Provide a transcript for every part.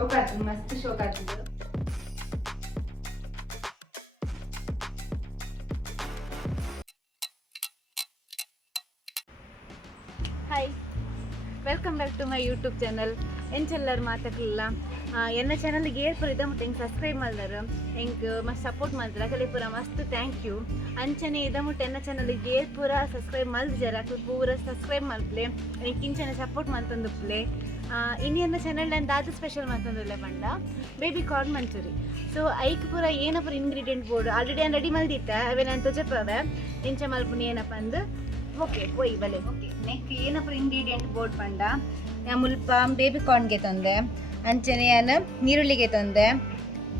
ಶೋಕ್ ಆಗ್ತದೆ, ಮಸ್ತ್ ಶೋಕ್ ಆಗ್ತದೆ. Hi, welcome back to my YouTube channel. ಎಂಚೆಲ್ಲರು ಮಾತಾಡಲಿಲ್ಲ ಎನ್ನ ಚಾನಲ್ಗೆ ಏರ್ ಪೂರ ಇದ ಮುಟ್ಟ ಹೆಂಗೆ ಸಬ್ಸ್ಕ್ರೈಬ್ ಮಾಡಿದಾರೆ, ಹೆಂಗೆ ಮಸ್ತ್ ಸಪೋರ್ಟ್ ಮಾಡಿದ್ರೆ ಅಕಲಿ ಪೂರ ಮಸ್ತ್ ಥ್ಯಾಂಕ್ ಯು. ಅಂಚನೆ ಇದ ಮುಟ್ಟ ಎನ್ನ ಚಾನಲ್ಗೆ ಏರ್ ಪೂರ ಸಬ್ಸ್ಕ್ರೈಬ್ ಮಾಡಿದಾರೆ ಅಕಲಿ ಪೂರ ಸಬ್ಸ್ಕ್ರೈಬ್ ಮಾಡ್ಲೆ ಹೆಂಗೆ ಕಿಂಚನೆ ಸಪೋರ್ಟ್ ಮಾಡ್ತಂದುಪ್ಲೆ. ಇನ್ನೇನು ಚಾನಲ್ ಅಂತ ಅದು ಸ್ಪೆಷಲ್ ಮಾಡ್ತಂದಿಲ್ಲ ಬಂಡ ಬೇಬಿ ಕಾರ್ನ್ ಮಂಚೂರಿ. ಸೊ ಐಕ್ ಪೂರ ಏನಪ್ಪ ಇಂಗ್ರೀಡಿಯೆಂಟ್ ಬೋರ್ಡ್ ಆಲ್ರೆಡಿ ನಾನು ರೆಡಿ ಮಾಡಿದ್ದೆ, ಅವೇ ನಾನು ತೊಜಪ್ಪವೆ ಇಂಚೆ ಮಲ್ಪುನಿ ಏನಪ್ಪ ಅಂದು ಓಕೆ ಒಯ್ ಬಲೆ. ಓಕೆ ನೆಕ್ ಏನಪ್ಪ ಇಂಗ್ರೀಡಿಯೆಂಟ್ ಬೋರ್ಡ್ ಪಂಡ ಮುಲ್ಪ ಬೇಬಿ ಕಾರ್ನ್ಗೆ ತಂದೆ, ಅಂಚನೆ ನಾನು ನೀರುಳ್ಳಿಗೆ ತಂದೆ,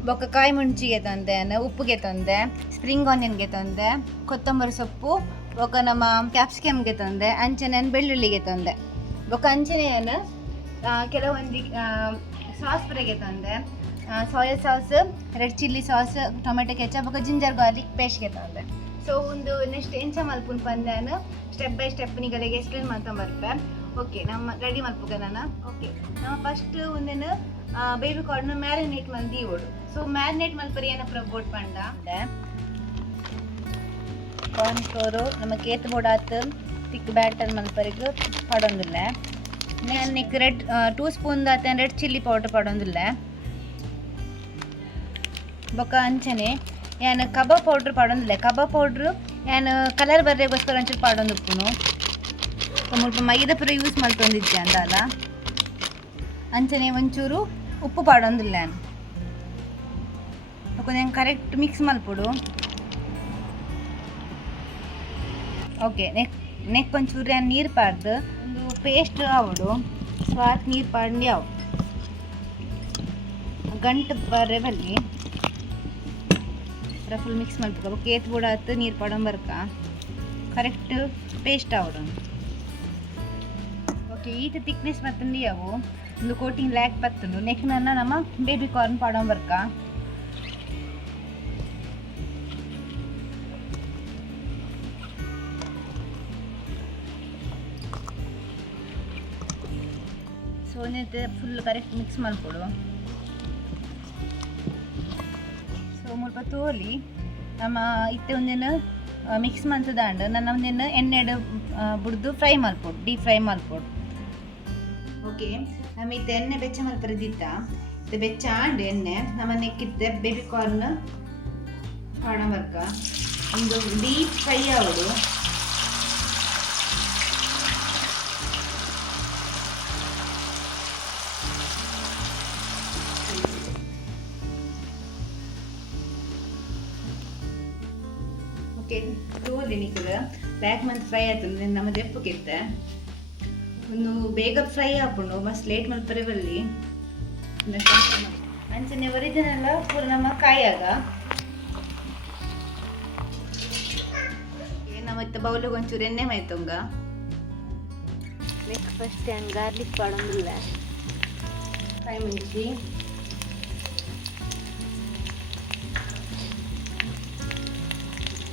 ಬೊಕ್ಕ ಕಾಯಿ ಮುಂಚಿಗೆ ತಂದೆ, ಉಪ್ಪಿಗೆ ತಂದೆ, ಸ್ಪ್ರಿಂಗ್ ಆನಿಯನ್ಗೆ ತಂದೆ, ಕೊತ್ತಂಬರಿ ಸೊಪ್ಪು, ಬೊಕ್ಕ ನಮ್ಮ ಕ್ಯಾಪ್ಸಿಕಮ್ಗೆ ತಂದೆ, ಅಂಚನೆ ನಾನು ಬೆಳ್ಳುಳ್ಳಿಗೆ ತಂದೆ, ಬೊಕ್ಕ ಅಂಚನೆ ನಾನು ಕೆಲವೊಂದು ಸಾಸ್ ಫ್ರೈಗೆ ತಂದೆ, soya sauce, red chilli sauce, tomato ketchup, ಬೊಕ್ಕ ಜಿಂಜರ್ ಗಾರ್ಲಿಕ್ ಪೇಸ್ಟ್ಗೆ ತಂದೆ. ಸೊ ಒಂದು ನೆಕ್ಸ್ಟ್ ಎಂಚ ಮಲ್ಪುನ್ ಪಂದ್ಯಾನು ಸ್ಟೆಪ್ ಬೈ ಸ್ಟೆಪ್ ನಿಗಲಿಗೆ ಎಕ್ಸ್ಪ್ಲೇನ್ ಮಾಡ್ತಾ ಬರ್ಪೆ. ಓಕೆ ನಮ್ಮ ರೆಡಿ ಮಲ್ಪುಗ ನಾನು. ಓಕೆ ನಮ್ಮ ಫಸ್ಟ್ ಒಂದೇನು ಬೇಬಿ ಕಾರ್ನ್ ಮ್ಯಾರಿನೇಟ್ ಮಂದಿ ಓಡು. ಸೊ ಮ್ಯಾರಿನೇಟ್ ಮಲ್ಪರಿ ಏನಪ್ಪ ಬೋಟ್ ಪಂಡ ಕಾರ್ನ್ ಫ್ಲೋರು ನಮ್ಮ ಕೇತ್ ಬೋಡಾತ್ ತಿಕ್ ಬ್ಯಾಟರ್ ಮಲ್ಪರಿಗೆ ಪಡೊಂದಿಲ್ಲ. ನಾನು ನಿಕ್ ರೆಡ್ 2 ಸ್ಪೂನ್ ಆತ ರೆಡ್ ಚಿಲ್ಲಿ ಪೌಡರ್ ಪಡೊಂದಿಲ್ಲ. ಬೊಕ್ಕ ಅಂಚನೆ ನಾನು ಕಬಾಬ್ ಪೌಡ್ರ್ ಪಡೊಂದಿಲ್ಲ. ಕಬಾಬ್ ಪೌಡ್ರು ನಾನು ಕಲರ್ ಬರ್ರೆಗೋಸ್ಕರ ಒಂಚೂರು ಪಡೊಂದುಪ್ಪುನು. ಮುಲ್ಪ ಮೈದಾ ಪುರ ಯೂಸ್ ಮಾಡ್ತೊಂದಿದ್ದೆ ಅಂದಲ್ಲ, ಅಂಚನೆ ಒಂಚೂರು ಉಪ್ಪು ಪಡೊಂದಿಲ್ಲ. ನಾನು ಕರೆಕ್ಟ್ ಮಿಕ್ಸ್ ಮಲ್ಪುಡು. ಓಕೆ ನೆಕ್ ಒಂಚೂರು ನಾನು ನೀರು ಪಾಡ್ದು ಒಂದು ಪೇಸ್ಟ್ ಆವಡು ಸ್ವಾತ್ ನೀರು ಪಾಡಿ ಅವು ಗಂಟು ಬರ್ರೆ ಬಲ್ಲಿ ಫುಲ್ ಮಿಕ್ಸ್ ಮಾಡ್ಬೇಕು. ಕೇತ್ ಬೂಡ ಹತ್ತು ನೀರು ಪಡಂಬರ್ಕ ಕರೆಕ್ಟ್ ಪೇಸ್ಟ್ ಆವಡು. ಓಕೆ ಈತ ತಿಕ್ನೆಸ್ ಪತ್ತಂಡಿ ಅವು ಒಂದು ಕೋಟಿಂಗ್ ಲ್ಯಾಕ್ ಪತ್ತುಂಡು. ನೆಕ್ಸ್ಟ್ ನನ್ನ ನಮ್ಮ ಬೇಬಿ ಕಾರ್ನ್ ಪಡಂಬರ್ಕ ಸೊ ಒಂದೈತೆ ಫುಲ್ ಕರೆಕ್ಟ್ ಮಿಕ್ಸ್ ಮಾಡ್ಕೊಡು. ಸೊ ಮುಲ್ಪ ತೋಲಿ ನಮ್ಮ ಇತ್ತೆ ಒಂದೇನು ಮಿಕ್ಸ್ ಮಂತದಾಂಡು ನನ್ನ ಒಂದೇನು ಎಣ್ಣೆಡು ಬುಡ್ದು ಫ್ರೈ ಮಲ್ಪೊಡು, ಡೀಪ್ ಫ್ರೈ ಮಲ್ಪೊಡು. ಓಕೆ ನಮ್ಮ ಇತ್ತೆ ಎಣ್ಣೆ ಬೆಚ್ಚ ಮಲ್ಪರದಿತ್ತ ಇದು ಬೆಚ್ಚ ಆಂಡು ಎಣ್ಣೆ ನಮ್ಮ ನೆಕ್ಕಿದ್ದೆ ಬೇಬಿ ಕಾರ್ನ್ ಪಾಡಂಬರ್ಕ ಒಂದು ಡೀಪ್ ಫ್ರೈ ಆವಡು. ತೋಲಿ ನಿಕ್ಕಲು ಬ್ಯಾಕ್ ಮಂತ್ ಫ್ರೈ ಆಯ್ತು ನಮ್ಮ ದೆಪ್ಪಕ್ಕಿತ್ತೆ ಒಂದು ಬೇಗ ಫ್ರೈ ಹಾಕೊಂಡು ಮಸ್ತ್ ಲೇಟ್ ಮಲ್ಪರೆ ಬಲ್ಲಿ ಅಂಚನೆ ಒರಿಜಿನಲ್ಲ ಪೂರ ನಮ್ಮ ಕಾಯಾಗ ನಮ್ಮ ಇತ್ತ ಬೌಲಿಗೆ ಒಂಚೂರು ಎಣ್ಣೆ ಮಾಯ್ತಂಗ. ನೆಕ್ಸ್ಟ್ ಫಸ್ಟ್ ಏನು ಗಾರ್ಲಿಕ್ ಪಾಡೊಂದಿಲ್ಲ, ಕಾಯಿ ಮುಂಚಿ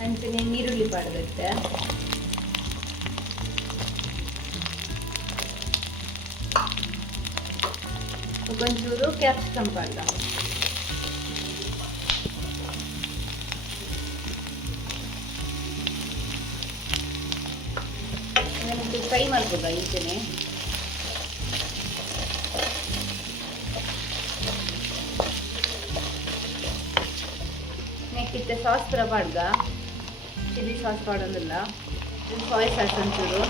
ಅಂಚನೆ ನೀರುಳ್ಳಿ ಪಾಡಬೇಕು. ಒಂಚೂರು ಕ್ಯಾಪ್ಸಿಕಮ್ ಪಾಡ, ನಮಗೆ ಫ್ರೈ ಮಾಡ್ಬೋದಾ ಈಚೆನೆ. ನೆಕ್ಕಿತ್ತೆ ಸಾಸ್ ಪುರ ಪಾಡ್ಗ, ಚಿಲ್ಲಿ ಸಾಸ್ ಪಾಡೋದಿಲ್ಲ, ಸೋಯಾ ಸಾಸ್ ಒಂಚೂರು,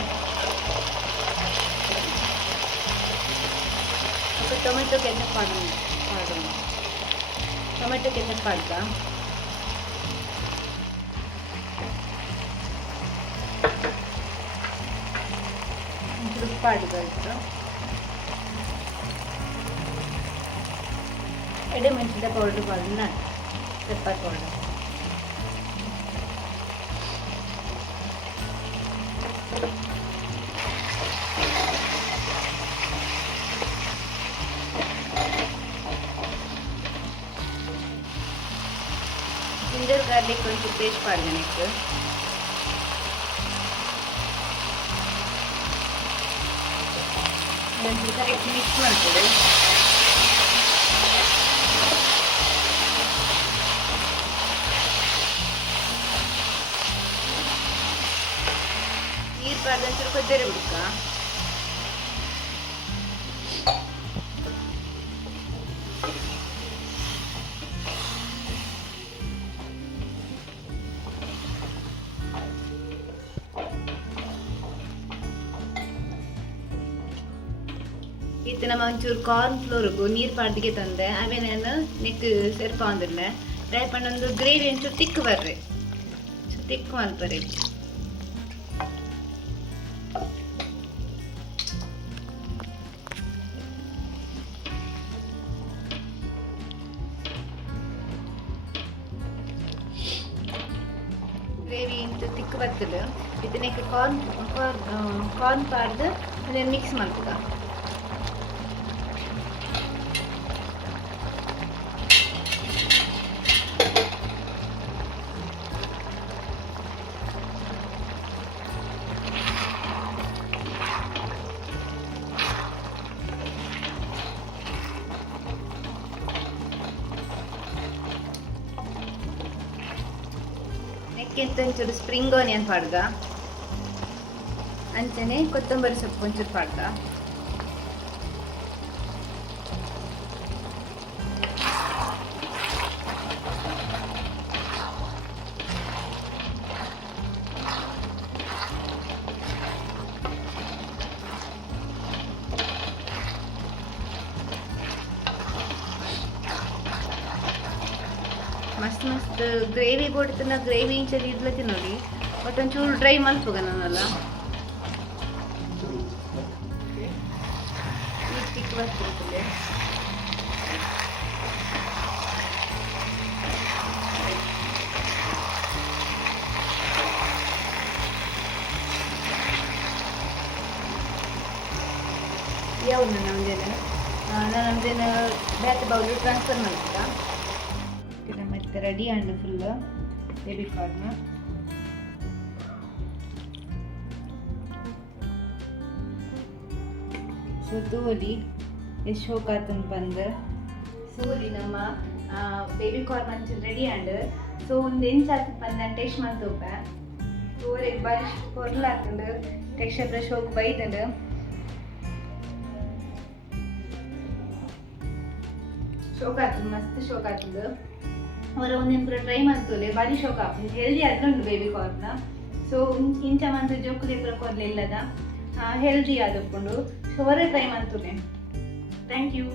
ಮತ್ತು ಟೊಮೆಟೊ ಕೆಚಪ್ ಪಾಡೋಣ. ಟೊಮೆಟೊ ಕೆಚಪ್ ಪಾಡ್ಗ ಒಂಚೂರು ಪಾಡ್ದು ಎಡೆ ಮೆಣಸಿನ ಪೌಡ್ರ್ ಪಾಡೋಣ, ಪೆಪ್ಪರ್ ಪೌಡರ್. ಜಿಂಜರ್ ಗಾರ್ಲಿಕ್ ಒಂಚೂರು ಪೇಸ್ಟ್ ಪಾಡ್ದೆ ನೆಕ್ಸ್ಟ್ ಕರೆಕ್ಟ್ ಮಿಕ್ಸ್ ಮಾಡ್ಕೊಳ್ಳಿ. ಪಾದಂಚೂರು ಕೊದ್ದೆರೆ ಬಿಡ್ಕ ಇತ್ತು ನಮ್ಮ ಒಂಚೂರು ಕಾರ್ನ್ ಫ್ಲೋರ್ಗು ನೀರು ಪಾಡ್ದಿಗೆ ತಂದೆ ಅವೇ ನಾನು ನೆಕ್ ಸೇರ್ಪ ಅಂದಿಲ್ಲ ಡ್ರೈ ಪಣ್ಣೊಂದು ಗ್ರೇವಿ ಒಂಚೂರು ತಿಕ್ಕು ಬರ್ರಿ ತಿಕ್ಕು ಮಲ್ಪರಿ ಗ್ರೇವಿ ಇಂಚು ತಿಕ್ಕು ಬರ್ತದೆ ಇದನ್ನಕ್ಕೆ ಕಾರ್ನ್ ಪಾಡ್ದು ಅದನ್ನು ಮಿಕ್ಸ್ ಮಾಡ್ತದ ನೆಕ್ಕಿಂತ ಒಂಚೂರು ಸ್ಪ್ರಿಂಗ್ ಆನಿಯನ್ ಪಾಡ್ಗ ಅಂಚನೆ ಕೊತ್ತಂಬರಿ ಸೊಪ್ಪು ಒಂಚೂರು ಪಾಡ್ಗ ಮಸ್ತ್ ಮಸ್ತ್ ಗ್ರೇವಿ ಕೊಡ್ತಾನ ಗ್ರೇವಿ ಇಂಚಲ್ಲಿ ಇದ್ಲತ್ತಿ ನೋಡಿ ಬಟ್ ಒಂಚೂರು ಡ್ರೈ ಮಲ್ಪೋಗ ನಾನಲ್ಲ ತಿಕ್ ಬರ್ತಿರ್ತದೆ ಯಾವ್ದು ನಮ್ದೇನು ಬ್ಯಾತ್ ಬೌಲ್ ಟ್ರಾನ್ಸ್ಫರ್ ಮಾಡ್ತೀರಾ ಮತ್ತೆ ready and full baby corn so ತೋಲಿ ಎಷ್ಟು ಹೋಗಾತನ್ ಬಂದು ಸೋಲಿ ನಮ್ಮ baby corn manchurian ready and so ಒಂದು ಎಂಚು ಹಾಕಿ ಬಂದು ನಾನು ಟೇಸ್ಟ್ ಮಾಡ್ತೋಪೆ ತೋರಿಗೆ ಬಾರಿ ಕೊರ್ಲ ಹಾಕೊಂಡು ಟೆಕ್ಸ್ಚರ್ ಬ್ರಷ್ ಹೋಗಿ ಬೈದಂಡು ಶೋಕ್ ಆಗ್ತದೆ ಮಸ್ತ್ ಶೋಕ್ ಆಗ್ತದೆ ಅವರ ಒಂದಿನ ಟ್ರೈ ಮಾಡ್ತೋಲೆ ಬಾರಿ ಶೋಕ್ ಆಗ್ತದೆ ಹೆಲ್ದಿ ಆದ್ರುಂಟು ಬೇಬಿ ಕಾರ್ನ ಸೊ ಇಂಚ ಮಂತ್ ಜೋಕುಲೆ ಕೊರ್ಲೆ ಇಲ್ಲದ ಹೆಲ್ದಿ ಆದಕೊಂಡು ಸೊ ಅವರೇ ಟ್ರೈ ಮಾಡ್ತೋಲೆ ಥ್ಯಾಂಕ್ ಯು